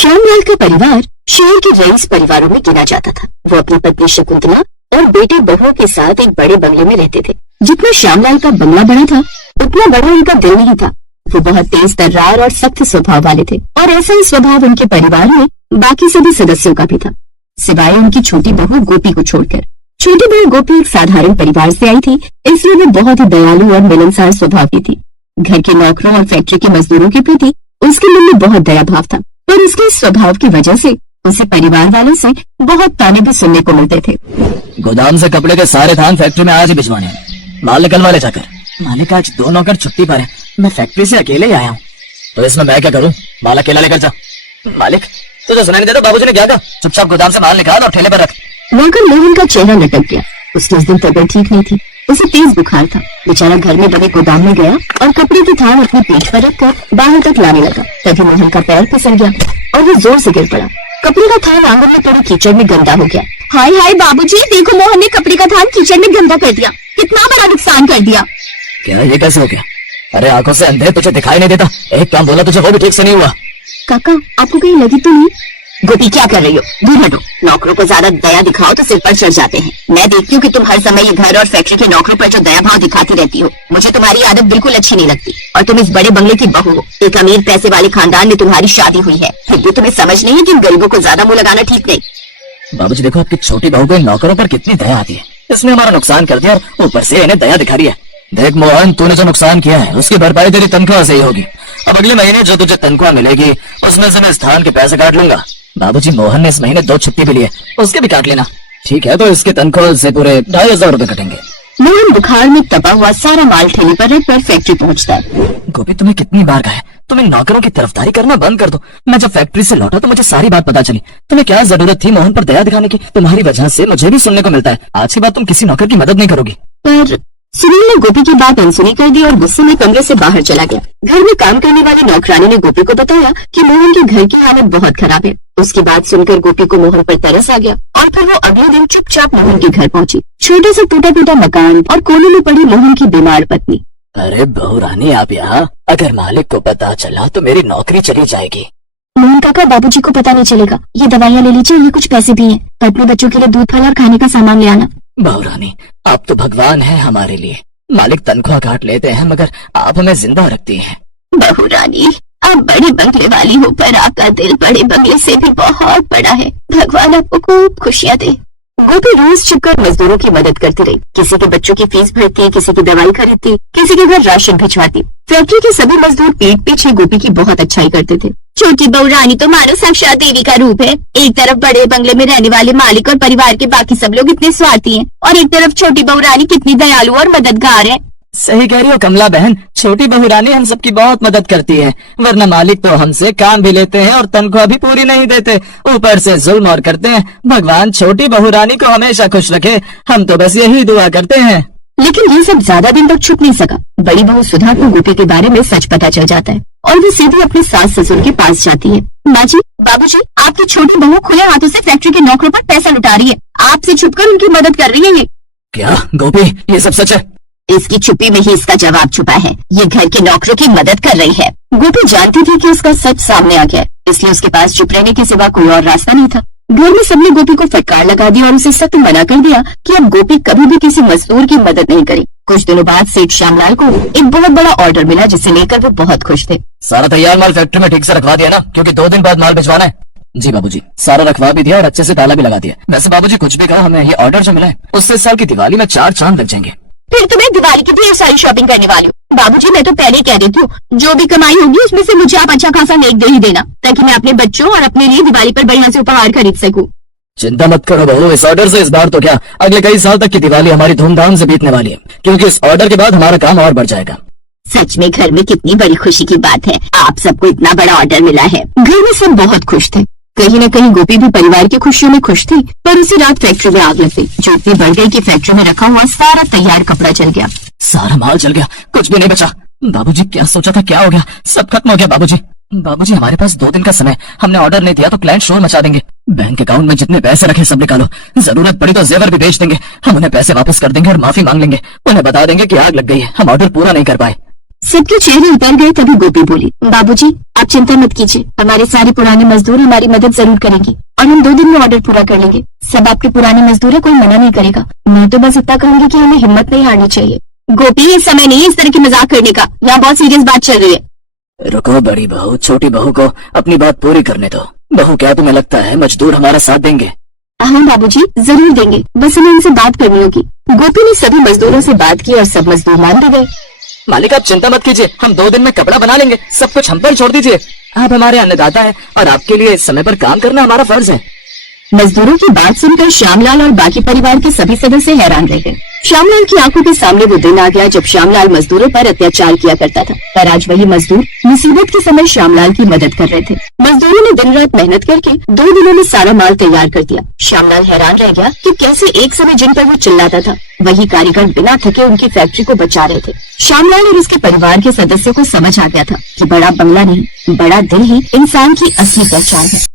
श्यामलाल का परिवार शहर के रईस परिवारों में गिना जाता था। वो अपनी पत्नी शकुंतला और बेटे बहुओं के साथ एक बड़े बंगले में रहते थे। जितना श्यामलाल का बंगला बड़ा था, उतना बड़ा उनका दिल नहीं था। वो बहुत तेज तर्रार और सख्त स्वभाव वाले थे और ऐसा ही स्वभाव उनके परिवार में बाकी सभी सदस्यों का भी था, सिवाय उनकी छोटी बहू गोपी को छोड़कर। छोटी बहू गोपी एक साधारण परिवार से आई थी, इसलिए वो बहुत ही दयालु और मिलनसार स्वभाव की थी। घर के नौकरों और फैक्ट्री के मजदूरों के प्रति उसके मन में बहुत दया भाव था, पर उसके स्वभाव की वजह से उसे परिवार वालों से बहुत ताने भी सुनने को मिलते थे। गोदाम से कपड़े के सारे थान फैक्ट्री में आज ही भिजवाने हैं। माल निकलवा ले जाकर। मालिक आज 2 नौकर छुट्टी पर है, मैं फैक्ट्री से अकेले ही आया हूँ। तो इसमें मैं क्या करूँ? माल अकेला लेकर जा। मालिक तुझे सुनाई नहीं देता बाबूजी ने क्या कहा? चुपचाप गोदाम से माल निकाल और ठेले पर रख। नौकर मोहन का चेहरा लटक गया। उसकी उस दिन तबीयत ठीक नहीं थी, उसे तेज बुखार था। बेचारा घर में बने गोदाम में गया और कपड़े की थान अपनी पीठ पर रखकर बाहर तक लाने लगा। तभी मोहन का पैर फिसल गया और वो जोर से गिर पड़ा। कपड़े का थान आंगन में पड़ी कीचड़ में गंदा हो गया। हाय हाय बाबूजी, देखो मोहन ने कपड़े का थान कीचड़ में गंदा कर दिया। कितना बड़ा नुकसान कर दिया। क्या ये कैसे हो गया? अरे आंखों से अंधे, तुझे दिखाई नहीं देता? एक काम बोला तुझे, वो भी ठीक से नहीं हुआ। काका आपको कहीं लगी तो नहीं? गोपी क्या कर रही हो? दूर हटो। नौकरों को ज्यादा दया दिखाओ तो सिर पर चढ़ जाते हैं। मैं देखती हूँ कि तुम हर समय ये घर और फैक्ट्री के नौकरों पर जो दया भाव दिखाती रहती हो, मुझे तुम्हारी आदत बिल्कुल अच्छी नहीं लगती। और तुम इस बड़े बंगले की बहू हो, एक अमीर पैसे वाले खानदान में तुम्हारी शादी हुई है, फिर भी तुम्हें समझ नहीं है कि गरीबों को ज्यादा मुंह लगाना ठीक नहीं। बाबूजी देखो, आपकी छोटी बहू को इन नौकरों पर कितनी दया आती है। इसने हमारा नुकसान कर दिया और ऊपर से इन्हें दया दिखा रही है। देख मोहन, तूने जो नुकसान किया है उसकी भरपाई तेरी तनख्वाह से ही होगी। अब अगले महीने जो तुझे तनख्वाह मिलेगी उसमें से मैं स्थान के पैसे काट लूंगा। बाबूजी मोहन ने इस महीने 2 छुट्टी भी ली है, उसके भी काट लेना। ठीक है, तो इसके तनख्वाह से पूरे 2500 रुपए कटेंगे। मोहन बुखार में तपा हुआ सारा माल ठेले पर रखकर फैक्ट्री पहुंचता है। गोपी तुम्हें कितनी बार कहा है, तुम इन नौकरों की तरफदारी करना बंद कर दो। मैं जब फैक्ट्री से लौटा तो मुझे सारी बात पता चली। तुम्हें क्या जरूरत थी मोहन पर दया दिखाने की? तुम्हारी वजह से मुझे भी सुनने को मिलता है आज के बाद तुम किसी नौकर की मदद नहीं करोगी। पर सुनील ने गोपी की बात अनसुनी कर दी और गुस्से में कमरे से बाहर चला गया। घर में काम करने वाली नौकरानी ने गोपी को बताया कि मोहन के घर की हालत बहुत खराब है। उसकी बात सुनकर गोपी को मोहन पर तरस आ गया और फिर वो अगले दिन चुपचाप मोहन के घर पहुंची। छोटे से टूटा फूटा मकान और कोने में पड़ी मोहन की बीमार पत्नी। अरे बहू रानी, आप यहाँ? अगर मालिक को पता चला तो मेरी नौकरी चली जाएगी। मोहन काका, बाबूजी को पता नहीं चलेगा। ये दवाइयाँ ले लीजिए, ये कुछ पैसे भी हैं। अपने बच्चों के लिए दूध, फल और खाने का सामान ले आना। बहू रानी, आप तो भगवान हैं हमारे लिए। मालिक तनख्वाह काट लेते हैं मगर आप हमें जिंदा रखती हैं। बहू रानी, आप बड़े बंगले वाली हो, पर आपका दिल बड़े बंगले से भी बहुत बड़ा है। भगवान आपको खूब खुशियाँ दे। गोपी रोज छिपकर मजदूरों की मदद करती रही। किसी के बच्चों की फीस भरती, किसी की दवाई खरीदती, किसी के घर राशन भिजवाती। फैक्ट्री के सभी मजदूर पीठ पीछे गोपी की बहुत अच्छाई करते थे। छोटी बहू रानी तो मानो साक्षात देवी का रूप है। एक तरफ बड़े बंगले में रहने वाले मालिक और परिवार के बाकी सब लोग इतने स्वार्थी हैं, और एक तरफ छोटी बहू रानी कितनी दयालु और मददगार है। सही कह रही हो कमला बहन, छोटी बहू रानी हम सबकी बहुत मदद करती है, वरना मालिक तो हमसे काम भी लेते हैं और तनख्वाह भी पूरी नहीं देते, ऊपर से जुल्म और करते हैं। भगवान छोटी बहू रानी को हमेशा खुश रखे, हम तो बस यही दुआ करते हैं। लेकिन ये सब ज्यादा दिन तक छुप नहीं सका। बड़ी बहू सुधा को गोपी के बारे में सच पता चल जाता है और वो सीधे अपने सास ससुर के पास जाती है। माँ जी, बाबूजी, आपकी छोटी बहू खुले हाथों से फैक्ट्री के नौकरों पर पैसा लुटा रही है। आपसे छुपकर उनकी मदद कर रही है। ये क्या गोपी, ये सब सच है? इसकी चुप्पी में ही इसका जवाब छुपा है। ये घर के नौकरों की मदद कर रही है। गोपी जानती थी कि उसका सच सामने आ गया, इसलिए उसके पास चुप रहने के सिवा कोई और रास्ता नहीं था। घर में सबने गोपी को फटकार लगा दी और उसे सख्त मना कर दिया कि अब गोपी कभी भी किसी मजदूर की मदद नहीं करेगी। कुछ दिनों बाद सेठ श्यामलाल को एक बहुत बड़ा ऑर्डर मिला, जिसे लेकर वो बहुत खुश थे। सारा तैयार माल फैक्ट्री में ठीक से रखवा दिया ना? क्योंकि 2 दिन बाद माल भिजवाना है। जी बाबूजी, सारा रखवा भी दिया और अच्छे से ताला भी लगा दिया। वैसे बाबूजी कुछ भी कहा, हमें ये ऑर्डर जो मिला है उससे इस साल की दिवाली में 4 चांद लग जाएंगे। फिर तुम्हें दिवाली की ढेर सारी शॉपिंग करने वाली हूँ। बाबूजी, मैं तो पहले ही कह देती हूँ, जो भी कमाई होगी उसमें से मुझे आप अच्छा खासा नेक दे ही देना, ताकि मैं अपने बच्चों और अपने लिए दिवाली पर बढ़िया से उपहार खरीद सकूँ। चिंता मत करो बहू, इस ऑर्डर से इस बार तो क्या, अगले कई साल तक की दिवाली हमारी धूमधाम से बीतने वाली है, क्योंकि इस ऑर्डर के बाद हमारा काम और बढ़ जाएगा। सच में घर में कितनी बड़ी खुशी की बात है, आप सबको इतना बड़ा ऑर्डर मिला है। घर में सब बहुत खुश थे। कहीं न कहीं गोपी भी परिवार की खुशियों में खुश थी, पर उसी रात फैक्ट्री में आग लग गई, जो इतनी बढ़ गई कि फैक्ट्री में रखा हुआ सारा तैयार कपड़ा जल गया। सारा माल जल गया, कुछ भी नहीं बचा। बाबूजी, क्या सोचा था, क्या हो गया? सब खत्म हो गया बाबूजी। बाबूजी, हमारे पास 2 दिन का समय, हमने ऑर्डर नहीं दिया तो क्लाइंट शोर मचा देंगे। बैंक अकाउंट में जितने पैसे रखे सब निकालो, जरूरत पड़ी तो जेवर भी बेच देंगे। हम उन्हें पैसे वापस कर देंगे और माफी मांग लेंगे। उन्हें बता देंगे कि आग लग गई है, हम ऑर्डर पूरा नहीं कर पाए। सबके चेहरे उतर गए। तभी गोपी बोली, बाबूजी आप चिंता मत कीजिए, हमारे सारे पुराने मजदूर हमारी मदद जरूर करेंगे और हम 2 दिन में ऑर्डर पूरा कर लेंगे। सब आपके पुराने मजदूर है, कोई मना नहीं करेगा। मैं तो बस इतना कहूंगी कि हमें हिम्मत नहीं हारनी चाहिए। गोपी इस समय नहीं है इस तरह की मजाक करने का, यहाँ बहुत सीरियस बात चल रही है। रुको बड़ी बहू, छोटी बहू को अपनी बात पूरी करने दो। बहू क्या तुम्हें लगता है मजदूर हमारा साथ देंगे? हाँ बाबूजी जरूर देंगे, बस हमें उनसे बात करनी होगी। गोपी ने सभी मजदूरों से बात की और सब मजदूर मान भी गए। मालिक आप चिंता मत कीजिए, हम 2 दिन में कपड़ा बना लेंगे, सब कुछ हम पर छोड़ दीजिए। आप हमारे अन्नदाता हैं और आपके लिए इस समय पर काम करना हमारा फर्ज है। मजदूरों की बात सुनकर श्यामलाल और बाकी परिवार के सभी सदस्य हैरान रह गए। श्यामलाल की आंखों के सामने वो दिन आ गया जब श्यामलाल मजदूरों पर अत्याचार किया करता था, पर आज वही मजदूर मुसीबत के समय श्यामलाल की मदद कर रहे थे। मजदूरों ने दिन रात मेहनत करके 2 दिनों में सारा माल तैयार कर दिया। श्यामलाल हैरान रह गया कि कैसे एक समय जिन पर वो चिल्लाता था वही कारीगर बिना थके उनकी फैक्ट्री को बचा रहे थे। श्यामलाल और उसके परिवार के सदस्यों को समझ आ गया था कि बड़ा बंगला नहीं, बड़ा दिल ही इंसान की असली पहचान है।